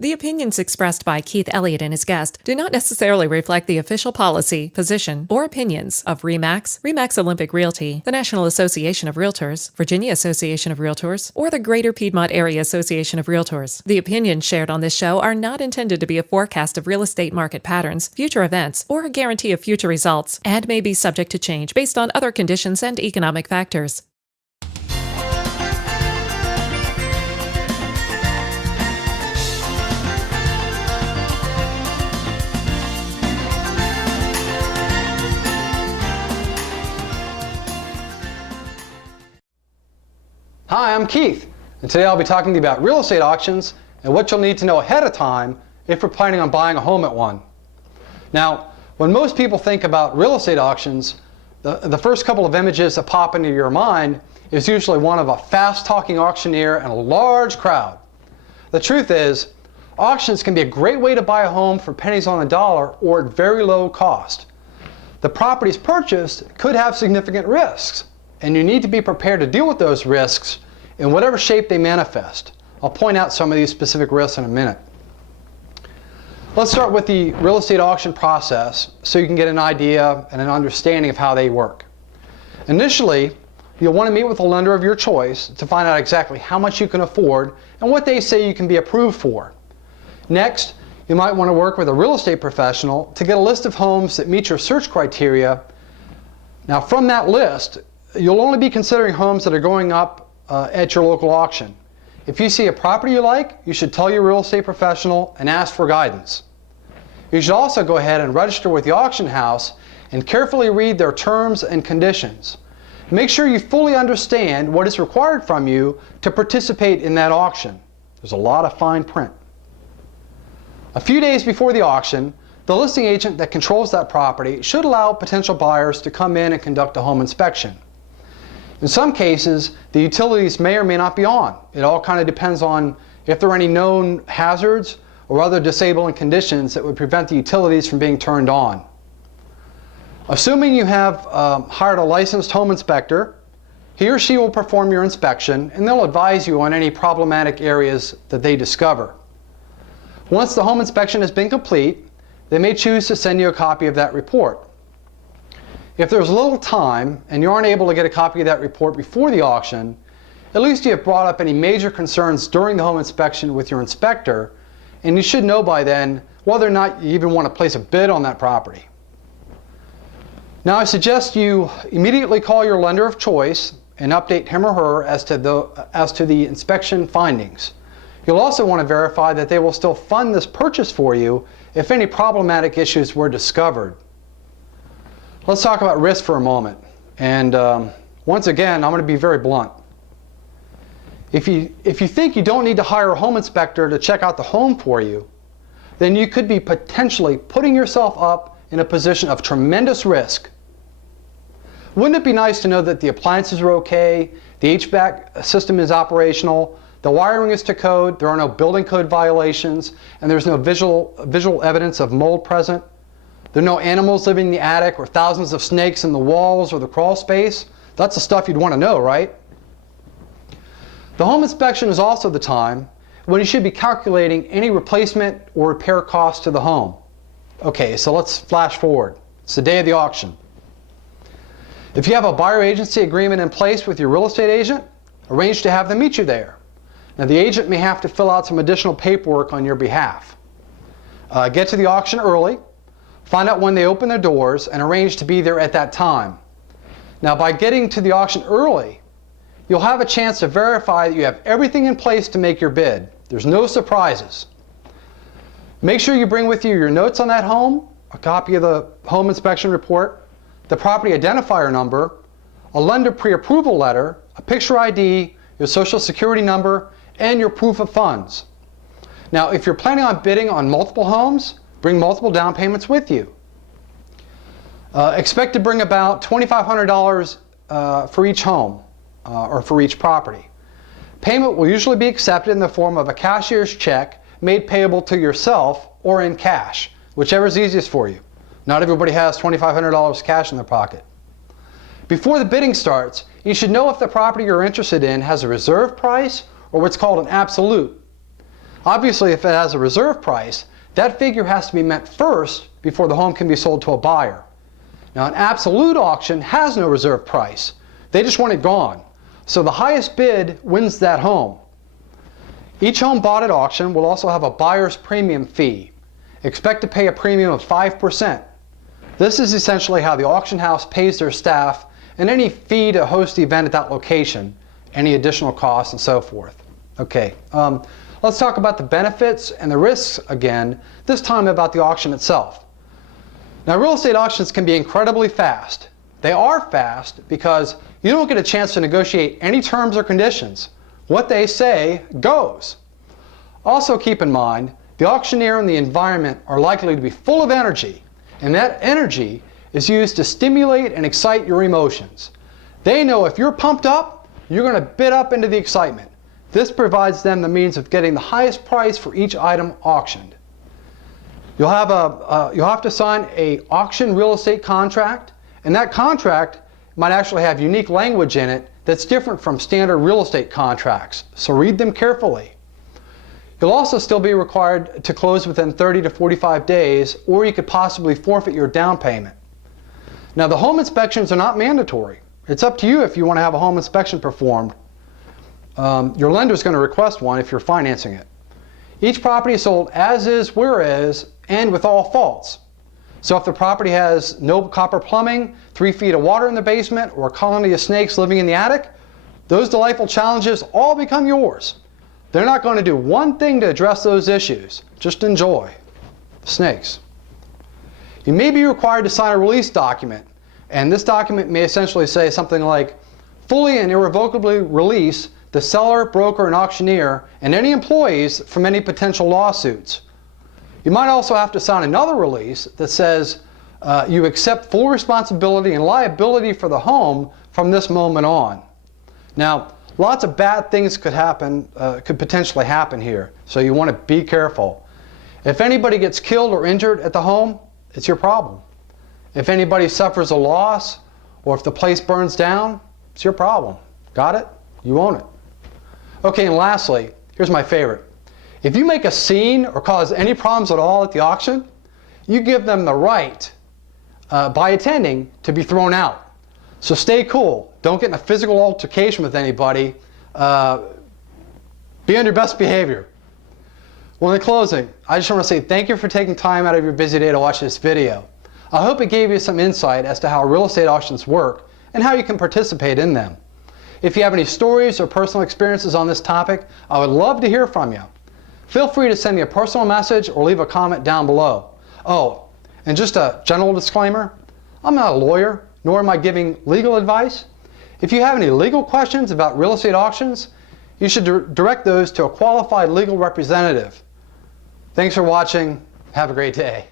The opinions expressed by Keith Elliott and his guest do not necessarily reflect the official policy, position, or opinions of RE/MAX, RE/MAX Olympic Realty, the National Association of Realtors, Virginia Association of Realtors, or the Greater Piedmont Area Association of Realtors. The opinions shared on this show are not intended to be a forecast of real estate market patterns, future events, or a guarantee of future results, and may be subject to change based on other conditions and economic factors. Hi, I'm Keith, and today I'll be talking to you about real estate auctions and what you'll need to know ahead of time if you're planning on buying a home at one. Now, when most people think about real estate auctions, the first couple of images that pop into your mind is usually one of a fast-talking auctioneer and a large crowd. The truth is, auctions can be a great way to buy a home for pennies on the dollar or at very low cost. The properties purchased could have significant risks, and you need to be prepared to deal with those risks in whatever shape they manifest. I'll point out some of these specific risks in a minute. Let's start with the real estate auction process so you can get an idea and an understanding of how they work. Initially, you'll want to meet with a lender of your choice to find out exactly how much you can afford and what they say you can be approved for. Next, you might want to work with a real estate professional to get a list of homes that meet your search criteria. Now, from that list, you'll only be considering homes that are going up at your local auction. If you see a property you like, you should tell your real estate professional and ask for guidance. You should also go ahead and register with the auction house and carefully read their terms and conditions. Make sure you fully understand what is required from you to participate in that auction. There's a lot of fine print. A few days before the auction, the listing agent that controls that property should allow potential buyers to come in and conduct a home inspection. In some cases, the utilities may or may not be on. It all kind of depends on if there are any known hazards or other disabling conditions that would prevent the utilities from being turned on. Assuming you have hired a licensed home inspector, he or she will perform your inspection and they'll advise you on any problematic areas that they discover. Once the home inspection has been complete, they may choose to send you a copy of that report. If there's little time and you aren't able to get a copy of that report before the auction, at least you have brought up any major concerns during the home inspection with your inspector, and you should know by then whether or not you even want to place a bid on that property. Now, I suggest you immediately call your lender of choice and update him or her as to the inspection findings. You'll also want to verify that they will still fund this purchase for you if any problematic issues were discovered. Let's talk about risk for a moment. And once again, I'm going to be very blunt. If you think you don't need to hire a home inspector to check out the home for you, then you could be potentially putting yourself up in a position of tremendous risk. Wouldn't it be nice to know that the appliances are okay, the HVAC system is operational, the wiring is to code, there are no building code violations, and there's no visual evidence of mold present? There are no animals living in the attic or thousands of snakes in the walls or the crawl space? That's the stuff you'd want to know, right? The home inspection is also the time when you should be calculating any replacement or repair costs to the home. Okay, so let's flash forward. It's the day of the auction. If you have a buyer agency agreement in place with your real estate agent, arrange to have them meet you there. Now, the agent may have to fill out some additional paperwork on your behalf. Get to the auction early. Find out when they open their doors and arrange to be there at that time. Now, by getting to the auction early, you'll have a chance to verify that you have everything in place to make your bid. There's no surprises. Make sure you bring with you your notes on that home, a copy of the home inspection report, the property identifier number, a lender pre-approval letter, a picture ID, your social security number, and your proof of funds. Now, if you're planning on bidding on multiple homes, bring multiple down payments with you. Expect to bring about $2,500 for each home or for each property. Payment will usually be accepted in the form of a cashier's check made payable to yourself or in cash, whichever is easiest for you. Not everybody has $2,500 cash in their pocket. Before the bidding starts, you should know if the property you're interested in has a reserve price or what's called an absolute. Obviously, if it has a reserve price, that figure has to be met first before the home can be sold to a buyer. Now, an absolute auction has no reserve price. They just want it gone. So the highest bid wins that home. Each home bought at auction will also have a buyer's premium fee. Expect to pay a premium of 5%. This is essentially how the auction house pays their staff and any fee to host the event at that location, any additional costs, and so forth. Okay, let's talk about the benefits and the risks again, this time about the auction itself. Now, real estate auctions can be incredibly fast. They are fast because you don't get a chance to negotiate any terms or conditions. What they say goes. Also keep in mind, the auctioneer and the environment are likely to be full of energy, and that energy is used to stimulate and excite your emotions. They know if you're pumped up, you're going to bid up into the excitement. This provides them the means of getting the highest price for each item auctioned. You'll have to sign an auction real estate contract, and that contract might actually have unique language in it that's different from standard real estate contracts, so read them carefully. You'll also still be required to close within 30 to 45 days, or you could possibly forfeit your down payment. Now, the home inspections are not mandatory. It's up to you if you want to have a home inspection performed. Your lender is going to request one if you're financing it. Each property is sold as is, where is, and with all faults. So if the property has no copper plumbing, 3 feet of water in the basement, or a colony of snakes living in the attic, those delightful challenges all become yours. They're not going to do one thing to address those issues. Just enjoy the snakes. You may be required to sign a release document, and this document may essentially say something like, fully and irrevocably release the seller, broker, and auctioneer and any employees from any potential lawsuits. You might also have to sign another release that says you accept full responsibility and liability for the home from this moment on. Now, lots of bad things could potentially happen here, so you want to be careful. If anybody gets killed or injured at the home, it's your problem. If anybody suffers a loss, or if the place burns down, it's your problem. Got it? You own it. Okay, and lastly, here's my favorite. If you make a scene or cause any problems at all at the auction, you give them the right, by attending, to be thrown out. So stay cool. Don't get in a physical altercation with anybody. Be on your best behavior. Well, in closing, I just want to say thank you for taking time out of your busy day to watch this video. I hope it gave you some insight as to how real estate auctions work and how you can participate in them. If you have any stories or personal experiences on this topic, I would love to hear from you. Feel free to send me a personal message or leave a comment down below. Oh, and just a general disclaimer, I'm not a lawyer, nor am I giving legal advice. If you have any legal questions about real estate auctions, you should direct those to a qualified legal representative. Thanks for watching. Have a great day.